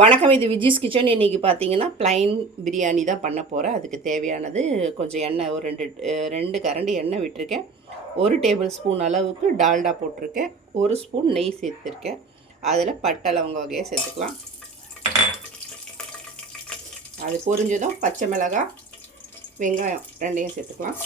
வணக்கம். இது விஜிஸ் கிச்சன். இன்றைக்கி பார்த்தீங்கன்னா ப்ளைன் பிரியாணி தான் பண்ண போகிறேன். அதுக்கு தேவையானது கொஞ்சம் எண்ணெய், ஒரு ரெண்டு கரண்டி எண்ணெய் விட்டுருக்கேன். 1 டேபிள் ஸ்பூன் அளவுக்கு டால்டா போட்டிருக்கேன். 1 ஸ்பூன் நெய் சேர்த்துருக்கேன். அதில் பட்டை லவங்க வகையை சேர்த்துக்கலாம். அது பொரிஞ்சதும் பச்சை மிளகாய், வெங்காயம் ரெண்டையும் சேர்த்துக்கலாம்.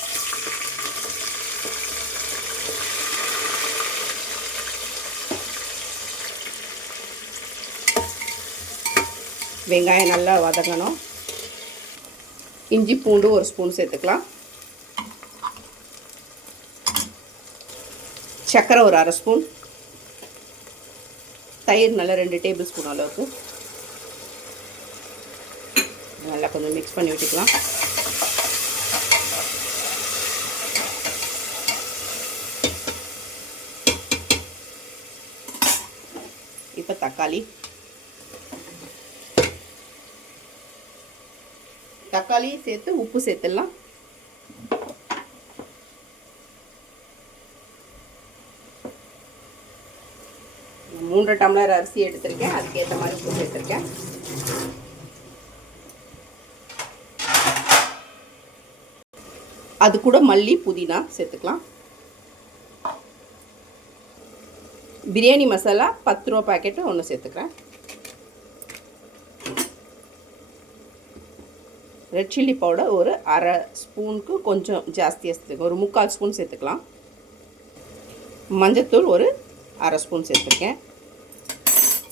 வெங்காயம் நல்லா வதங்கணும். இஞ்சி பூண்டு 1 ஸ்பூன் சேர்த்துக்கலாம். சர்க்கரை ஒரு 1/2 ஸ்பூன். தயிர் நல்லா 2 டேபிள் ஸ்பூன் அளவுக்கு நல்லா கொஞ்சம் மிக்ஸ் பண்ணி விட்டுக்கலாம். இப்போ தக்காளி சேர்த்து உப்பு சேர்த்துடலாம். நான் 3 டம்ளர் அரிசி எடுத்திருக்கேன். அதுக்கேற்ற மாதிரி உப்பு சேர்த்துருக்கேன். அது கூட மல்லி, புதினா சேர்த்துக்கலாம். பிரியாணி மசாலா 10 ரூபா பாக்கெட்டு 1 சேர்த்துக்கிறேன். ரெட் சில்லி பவுடர் ஒரு 1/2 ஸ்பூனுக்கு கொஞ்சம் ஜாஸ்தியாக சேர்த்துக்கலாம். ஒரு 3/4 ஸ்பூன் சேர்த்துக்கலாம். மஞ்சத்தூள் ஒரு 1/2 ஸ்பூன் சேர்த்துருக்கேன்.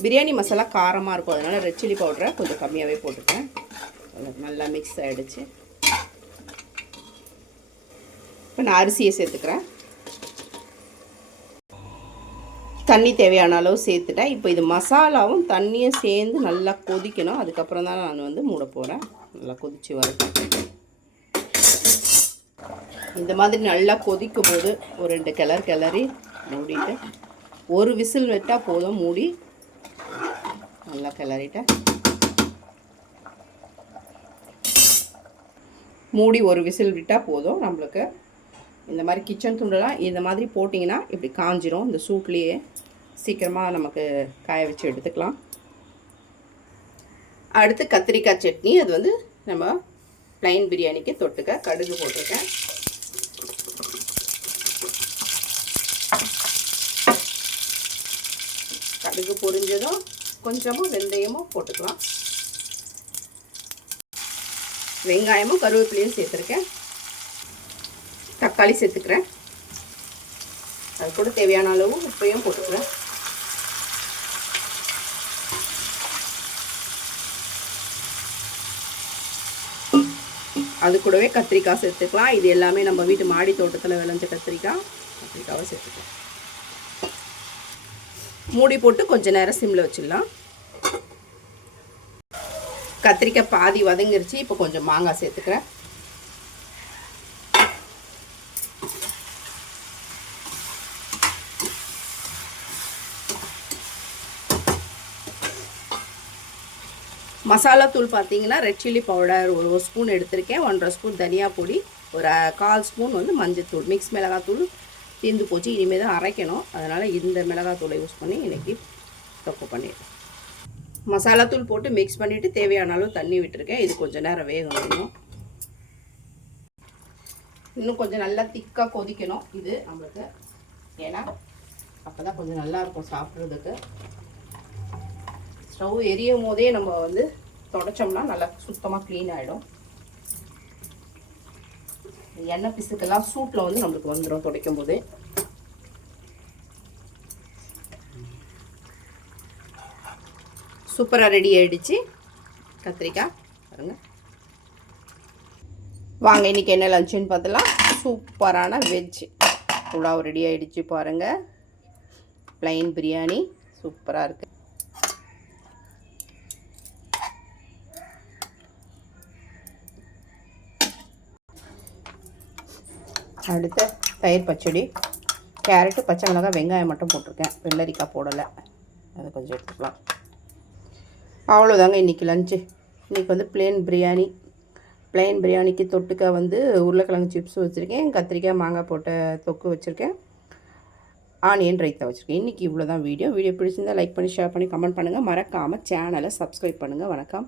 பிரியாணி மசாலா காரமாக இருக்கும், அதனால் ரெட் சில்லி பவுடரை கொஞ்சம் கம்மியாகவே போட்டுருக்கேன். நல்லா மிக்ஸ் ஆகிடுச்சு. இப்போ நான் அரிசியை சேர்த்துக்கிறேன். தண்ணி தேவையான அளவு சேர்த்துட்டேன். இப்போ இது மசாலாவும் தண்ணியும் சேர்ந்து நல்லா கொதிக்கணும். அதுக்கப்புறம் தான் நான் வந்து மூட போகிறேன். நல்லா கொதித்து வரட்டும். இந்த மாதிரி நல்லா கொதிக்கும் போது ஒரு 2 கிளறி மூடிட்டு ஒரு விசில் விட்டால் போதும். மூடி நல்லா கிளறிட்டேன். மூடி ஒரு விசில் விட்டால் போதும். நம்மளுக்கு இந்த மாதிரி கிச்சன் துண்டெல்லாம் இந்த மாதிரி போட்டிங்கன்னா இப்படி காஞ்சிரும். இந்த சூட்லேயே சீக்கிரமாக நமக்கு காய வச்சு எடுத்துக்கலாம். அடுத்து கத்திரிக்காய் சட்னி. அது வந்து நம்ம ப்ளைன் பிரியாணிக்கு தொட்டுக்க கடுகு போட்டிருக்கேன். கடுகு பொரிஞ்சதும் கொஞ்சமாக வெந்தயமும் போட்டுக்கலாம். வெங்காயமும் கருவேப்பிலையும் சேர்த்துருக்கேன். தக்காளி சேர்த்துக்கிறேன். அது கூட தேவையான அளவு உப்பையும் போட்டுக்கிறேன். அது கூடவே கத்திரிக்காய் சேர்த்துக்கலாம். இது எல்லாமே நம்ம வீட்டு மாடி தோட்டத்தில் விளைஞ்ச கத்திரிக்காவை சேர்த்துக்கலாம். மூடி போட்டு கொஞ்சம் நேரம் சிம்மில் வச்சிடலாம். கத்திரிக்காய் பாதி வதங்கிருச்சு. இப்போ கொஞ்சம் மாங்காய் சேர்த்துக்கிறேன். மசாலா தூள் பார்த்தீங்கன்னா ரெட் சில்லி பவுடர் ஒரு ஸ்பூன் எடுத்திருக்கேன். 1/2 ஸ்பூன் தனியா பொடி, ஒரு 1/4 ஸ்பூன் வந்து மஞ்சத்தூள். மிக்ஸ் மிளகாத்தூள் தீர்ந்து போச்சு. இனிமேல் தான் அரைக்கணும். அதனால் இந்த மிளகாத்தூளை யூஸ் பண்ணி இன்றைக்கி தொக்கு பண்ணிடுறேன். மசாலா தூள் போட்டு மிக்ஸ் பண்ணிவிட்டு தேவையான அளவு தண்ணி விட்டுருக்கேன். இது கொஞ்சம் நேரம் வேகணும். இன்னும் கொஞ்சம் நல்லா திக்காக கொதிக்கணும் இது நம்மளுக்கு. ஏன்னா அப்போ தான் கொஞ்சம் நல்லாயிருக்கும் சாப்பிட்றதுக்கு. ஸ்டவ் எரியும் போதே நம்ம வந்து தொடச்சோம்னா நல்லா சுத்தமாக க்ளீன் ஆகிடும். எண்ணெய் பிசுக்கெல்லாம் சூட்டில் வந்து நம்மளுக்கு வந்துடும் துடைக்கும் போதே. சூப்பராக ரெடி ஆகிடுச்சு கத்திரிக்காய். பாருங்க, வாங்க இன்றைக்கி என்ன லஞ்சுன்னு பார்த்தலாம். சூப்பரான வெஜ் புலாவ் ரெடி ஆகிடுச்சு பாருங்கள். ப்ளைன் பிரியாணி சூப்பராக இருக்குது. அடுத்து தயிர் பச்சடி, கேரட்டு, பச்சை மிளகாய், வெங்காயம் மட்டும் போட்டிருக்கேன். வெள்ளரிக்காய் போடலை. அதை கொஞ்சம் எடுத்துக்கலாம். அவ்வளோதாங்க இன்றைக்கி லஞ்சு. இன்றைக்கி வந்து ப்ளைன் பிரியாணிக்கு தொட்டுக்க வந்து உருளைக்கிழங்கு சிப்ஸ் வச்சுருக்கேன். கத்திரிக்காய் மாங்காய் போட்ட தொக்கு வச்சுருக்கேன். ஆனியன் ரைத்தா வச்சுருக்கேன். இன்றைக்கி இவ்வளோ தான் வீடியோ பிடிச்சிருந்தால் லைக் பண்ணி ஷேர் பண்ணி கமெண்ட் பண்ணுங்கள். மறக்காமல் சேனலை சப்ஸ்கிரைப் பண்ணுங்கள். வணக்கம்.